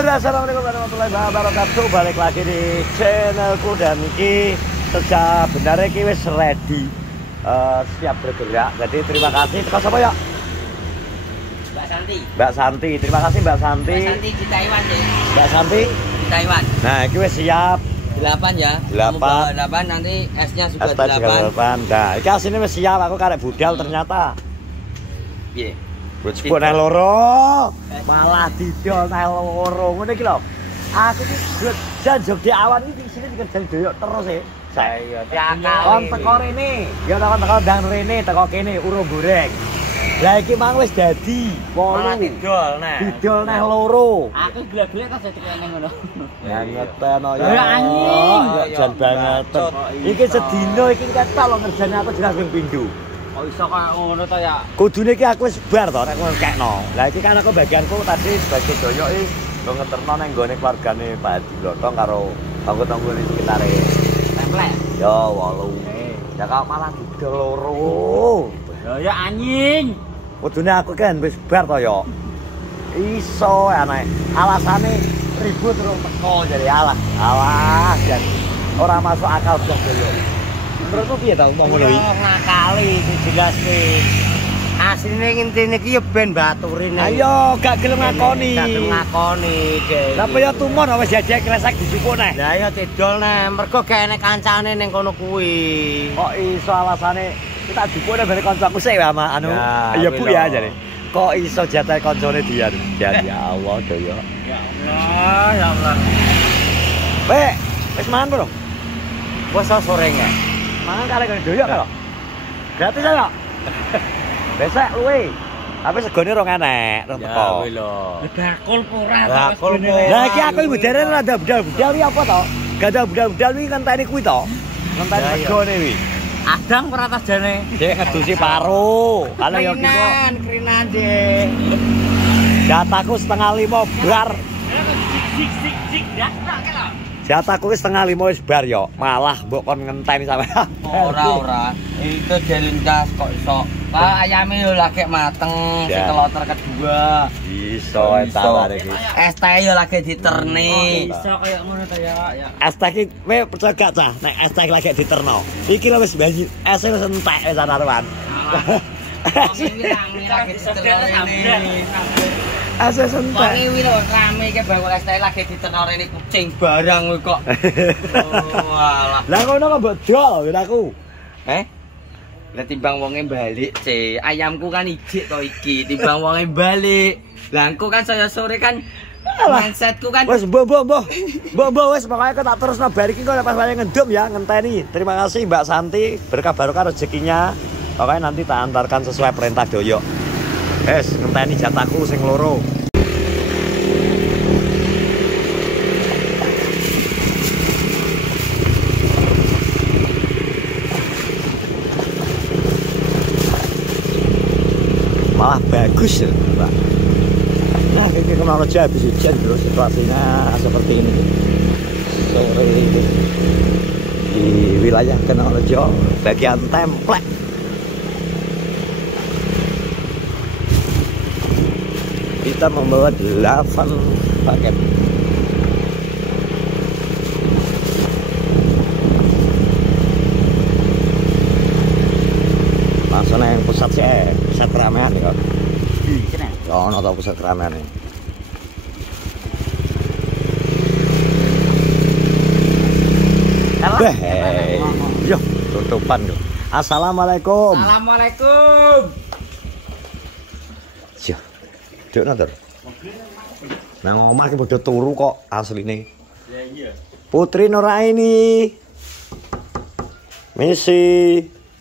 Assalamualaikum warahmatullahi wabarakatuh. Balik lagi di channelku dan iki sebenarnya iki wis ready siap bergerak. Jadi terima kasih. Terus apa ya? Mbak Santi. Mbak Santi, terima kasih Mbak Santi. Mbak Santi di Taiwan deh. Mbak Santi Di Taiwan. nah iki wis siap. 8 ya. 8. 8 nanti esnya juga Juga 8. Nah, iki asine wis siap. Aku karek budal ternyata. Piye? Bocok nang loro. Malah didol nang loro. Ngene iki lho. Aku iki janjok di awan iki sini dikerjain doyok terus e. Saya Kon teko rene. Ya kon teko ndang rene teko kene urung goreng. Lah iki mang wis dadi 8. didol nah. Didol nang loro. Aku gila-gila kok dadi kene ngono. Ya ngeten ya. Ya anjing. Ya jan banget. Iki sedino iki ketok lho ngerjane aku jelas ping pindho. Kok iso kayak ngono to ya? Kudune iki aku wis bar to nek ngekekno. Lah iki kan aku bagianku tadi sebagai doyok iki lo ngeterno nang nggone keluargane Pak Haji Blotong karo tangga-tangga di sekitare. Templek. Ya 8. Ya kok malah didol loro. Ya anjing. Kudune aku kan wis bar to ya. Iso aneh. Alasane ribut terus teko jadi alah. Alah jan ora masuk akal blas doyok. Menurutmu piye ta ngomong ngono iki? Ngakali jelas iki. Asline intine iki ya ben baturin. Ayo gak gelem ngakoni. Gak gelem ngakoni, Dek. Lah ya tumon wis jajak kresek dijupuk neh. Lah ya didol neh, mergo gak enek kancane ning kono kuwi. Kok iso alasane kita jupuk neh bare kancaku sik ama anu. Iya Bu ya jare. Kok iso jatah kancane dia? Ya Allah doyo. Ya Allah, ya Allah. Weh, wis mangan belum? Wes sorenya. Mangan kali kan doyo kalo. Gratis ya kok. Besok luwe. Tapi segone rong enek, rong teko. Ya kuwi lho. Bakul pura to. Bakul pura. Lah iki aku ibu dere rada budal-budal iki apa to? Gak ada budal-budal iki ngenteni kuwi to. Ngenteni segone kuwi. Adang ora tas jane. Dek ngedusi paru. Kalau ya kira krinan Dek. jatahku 4:30 bar. Sik dak lho. Jatahku wis 4:30 wis bar yo. Malah mbok kon ngenteni sampean. Ora. Itu jelintas kok iso. Pak ayame yo lagi mateng, si kloter kedua. Iso tawar iki. Es teh yo lagi diterni. Iso kaya ngono ta ya, Pak ya. Es teh iki kowe percaya gak cah nek es teh lagi diterno. Iki lho wis banyu, es wis entek wis anaruan. Es wis entek. Wong iki lho rame iki bakul es teh lagi diterno rene kucing barang kuwi kok. Walah. Lah ngono kok mbok dol aku. Lah timbang wonge balik, Ce. Ayamku kan ijik to iki, timbang wonge balik. Lah engko kan saya sore kan mindsetku kan wis mbok wis pokoke tak terusno bar iki kok pas wayahe ngendum ya ngenteni. Terima kasih Mbak Santi, berkah barokah rezekinya. Pokoknya nanti tak antarkan sesuai perintah doyok. Wes ngenteni jatahku sing loro. Malah bagus ya Pak. Nah ini kemana aja habis hujan bro, situasinya seperti ini sore di wilayah Kenalrejo bagian Templek. Kita membawa 8 paket. Langsung yang pusat sih, pusat keramaian ya. Oh, nonton pusat keramaian nih. Yo, tutupan yo. Assalamualaikum. Assalamualaikum. Yo. Duk nonton. Nang omah iki padha turu kok asline. Ya iya. Putri Nuraini. Misi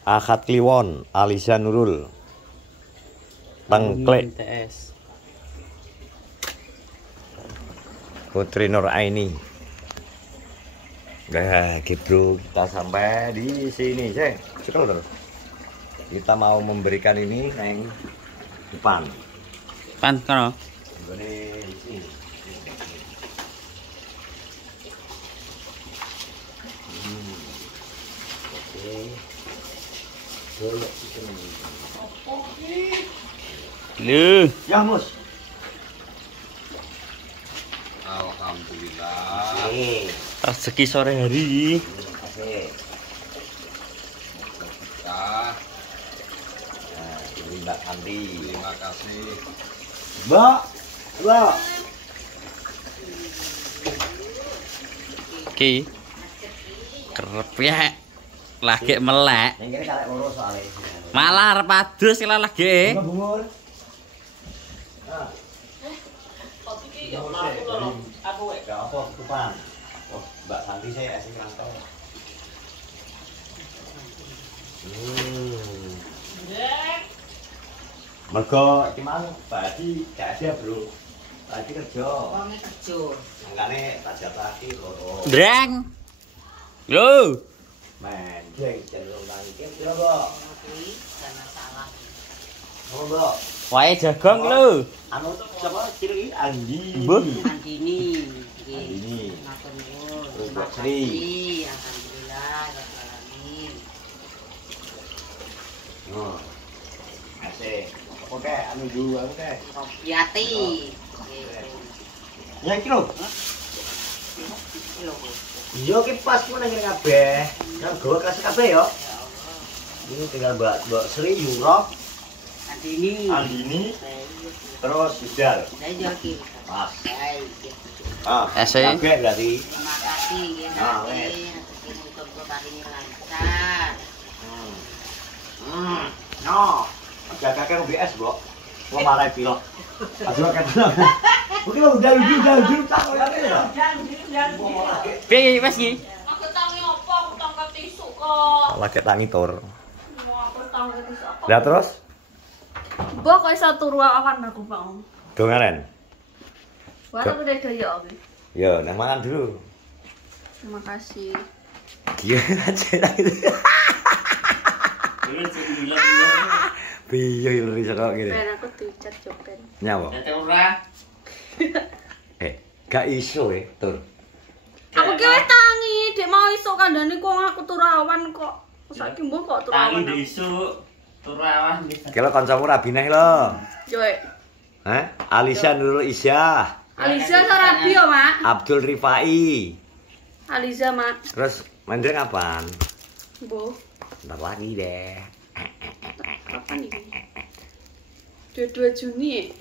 Ahad Kliwon, Alisa Nurul. Tengklek. TS. Putri Nuraini. Nah, gitu kita sampai di sini, sih. Cekel terus. Kita mau memberikan ini neng depan. Pan kono. Ini di sini. Lu. Ya, Mus. Nih. Rezeki sore hari. Kasih. Nah, ini Mbak Andi. Terima kasih. Mbak. Mbak. Ki. Kerep ya. Lagi melek. Yang kira karek loro soalnya. Malah arep adus kira lagi. Bungur. Aku wek. Gak apa, tupan. Oh, Mbak Santi saya asing rantau. Mergo iki mang Badi gak ada, Bro. Badi kerja. Wong kerja. Makane tak jatah-jatahi loro. Dreng. Lho. Men, jeng cenderung nang iki piro, Mbok? Kuwi gak masalah. Oh, Mbok. Wae jagong lho. Anu sapa kira iki Andi. Mbuh. Andini. Andini. Matur nuwun. Terus Terima Mbak Sri. kasih. Alhamdulillah rabbil alamin. Oh. Asik. Oke, anu dulu oke. Kopiati. Ya iki lho. Iki lho. Iya ki pas ku nang kabeh. Nang gawa kasih kabeh ya. Ya Allah. Ini tinggal Mbak Sri Yuro, Andini. Andini, terus Yudar. Saya jual kiri. Pas. Baik. Ah, Ese. kabeh berarti. Terima kasih ya. Ah, Nanti wes. rezeki untuk kali ini lancar. No. Jaga kan UBS, Bro. Mau marahi pilot. Aduh kan. Mungkin udah tak ya. Piye wis iki? Aku tangi apa? Aku tangga tisu kok. Lagi tangi tur. Mau aku tangga tisu apa? Lah terus Mbok kok iso turu awan aku, Pak. dongaren. Wah, aku udah doyok iki. Yo, nang mangan dulu. Terima kasih. Gila aja. Piye lho iso kok ngene. Ben aku dicat jopen. Nyawa. Dadi ora. Gak iso tur. Aku ki wis tangi, dek mau iso kandhane kok aku turu awan kok. Saiki mbok kok turu awan. Tangi besok turu awan wis. Kira kancamu rabineh lho. Yo. Hah? Alisa Nurul Isyah, Aliza Sarabi yo, Mak. Abdul Rifai. Aliza, Mak. Terus mandiri kapan? Mbok, Bentar lagi deh. kapan iki? 22 Juni.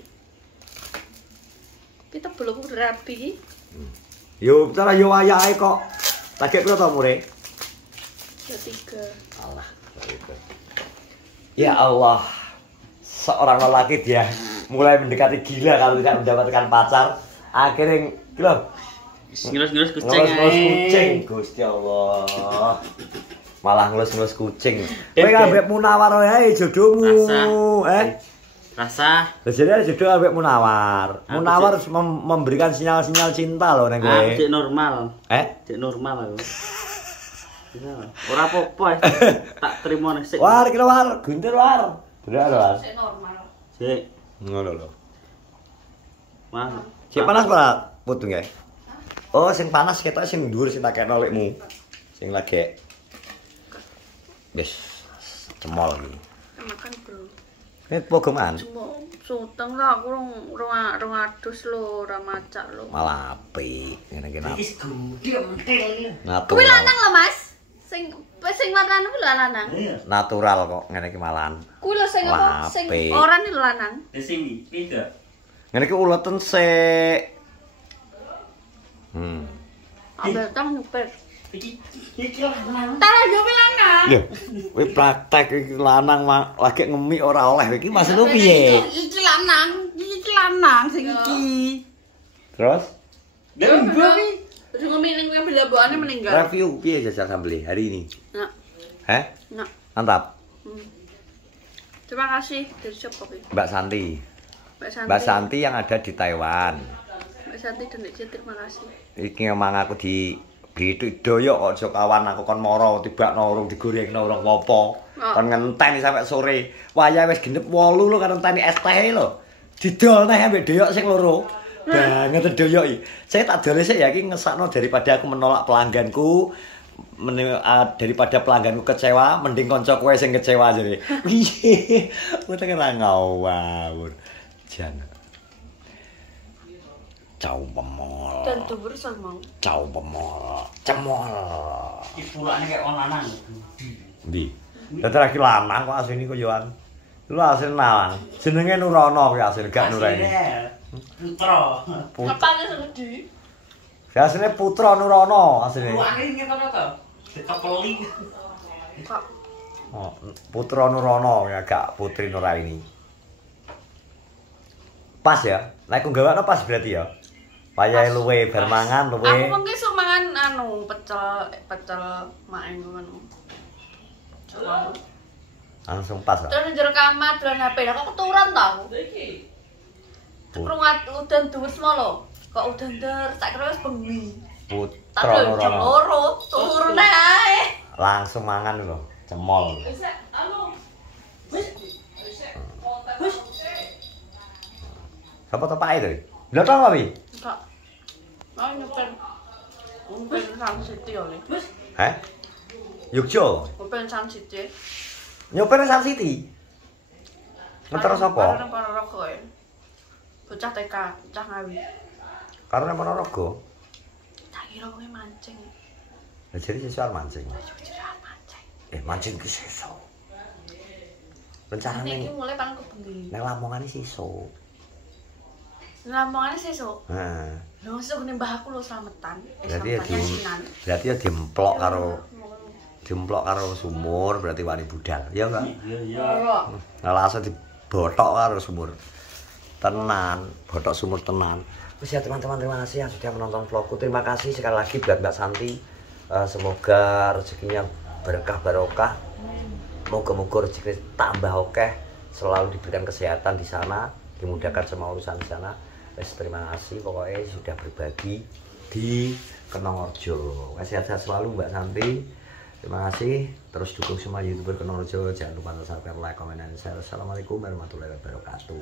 Kita belum rapi. Yo, cara yo ayahe kok. Lagi piro to mure? 23. Allah. Ya Allah. Seorang lelaki dia mulai mendekati gila kalau tidak mendapatkan pacar. Akhirnya gila. Ngilus-ngilus kucing Ngelus-ngelus ae. kucing, Gusti Allah. Malah ngelus-ngelus kucing. Kowe ambek Munawar ae jodohmu. Rasa Jadi jodoh ambek Munawar. Aku Munawar memberikan sinyal-sinyal cinta loh nang kowe. cek normal. Cek normal aku. Ora apa-apa tak terima nek sik. War, kira war, guntur war. Tidak ada war. Sik normal. Sik. Ngono lho. Wah. Sing panas ora putung ya? Oh, sing panas ketok sing dhuwur sing tak kena lekmu. Sing lagi wis cemol iki. Makan, Bro. Nek pogoman Cuma suteng lah aku rong adus lho, ora macak lho. malah apik ngene-ngene. Wis gede mentel. Kuwi lanang lho, Mas. Sing warnane kuwi lho lanang. Natural kok ngene iki malahan. Kuwi lho sing apa? Sing Apik. oran iki lho lanang. Wis sing pida. Ngene iki uleten sik. Ambil tang nyuper. Iki lanang. Tara yo kuwi lanang. Lho, kowe praktek iki lanang lagi ngemik ora oleh iki maksudmu piye? Iki lanang, sing iki. Terus Dan babi. Terus ngomong ning kuwi bela-belane meninggal. review piye jajal sambeli hari ini? Nah, Heh? nah. Mantap. Terima kasih dari siapa kuwi? Mbak Santi. Mbak Santi yang ada di Taiwan. Mbak Santi dan Dek terima kasih. Iki memang aku di doyok aja kawan aku kon moro tibakno urung digorengno urung apa. Kon ngenteni sampai sore. Wayah wis genep 8 lho karo ngenteni es teh lho. Didol neh ambek doyok sing loro. Banget doyoki. Saya tak dole sik ya iki ngesakno daripada aku menolak pelangganku. Daripada pelangganku kecewa, mending kanca kowe sing kecewa jare. Piye? Utahe ra ngawur. Jan. Cau pemol. Dan dhuwur sama. Cau pemol. Cemol. Pulaknya kayak orang lanang. Ndi? Dadi lagi lanang kok asline kok Yohan. Lu asline lanang. Jenenge Nurono kuwi asline gak Nuraini. Putra. Kapane sedih. Asline Putra Nurono asline. Pulaknya ngene to. Dekapeli. Kok Oh, Putra Nurono ya gak Putri Nuraini. Pas ya. Nek ku gawakno pas berarti ya. Payahe luwe bar mangan luwe. aku mengki sok mangan anu pecel mak ngono. Coba. Langsung pas. Terus njero kamar dolan HP. Lah kok keturun ta aku? Krungat udan dhuwur semua lho. Kok udan der tak kira wis bengi. Tak Putra jam Nurono. loro turun ae. Langsung mangan lho, cemol. Sapa tepake to? Lha to apa wi? Enggak. Mau nyepen. Mungkin Sun City oleh. Heh? Yogyo. Mungkin Sun City. Nyoper Sun City. Ngeter sapa? Karena para rokok ya. Bocah TK, bocah ngawi. Karena Ponorogo. Tak kira wong mancing. Lah jadi sesuk mancing. Jujur mancing. Mancing ki sesuk. Iki Rencanane mulai paling kebengi. nang Lamongan iki sesuk. Lamongan sesuk. Heeh. Lho sesuk ning mbah aku lho slametan. Berarti ya Yasinan. berarti ya dimplok karo sumur berarti wani budal. Ya enggak? Iya. Nah, langsung dibotok karo sumur. Tenan, botok sumur tenan. Wis ya teman-teman, terima kasih yang sudah menonton vlogku. Terima kasih sekali lagi buat Mbak Santi. Semoga rezekinya berkah barokah. Moga-moga rezeki tambah oke. Selalu diberikan kesehatan di sana, dimudahkan semua urusan di sana. Wis terima kasih pokoknya sudah berbagi di Kenongorjo. Sehat-sehat selalu Mbak Santi. Terima kasih. Terus dukung semua YouTuber Kenongorjo. Jangan lupa subscribe, like, comment, dan share. Assalamualaikum warahmatullahi wabarakatuh.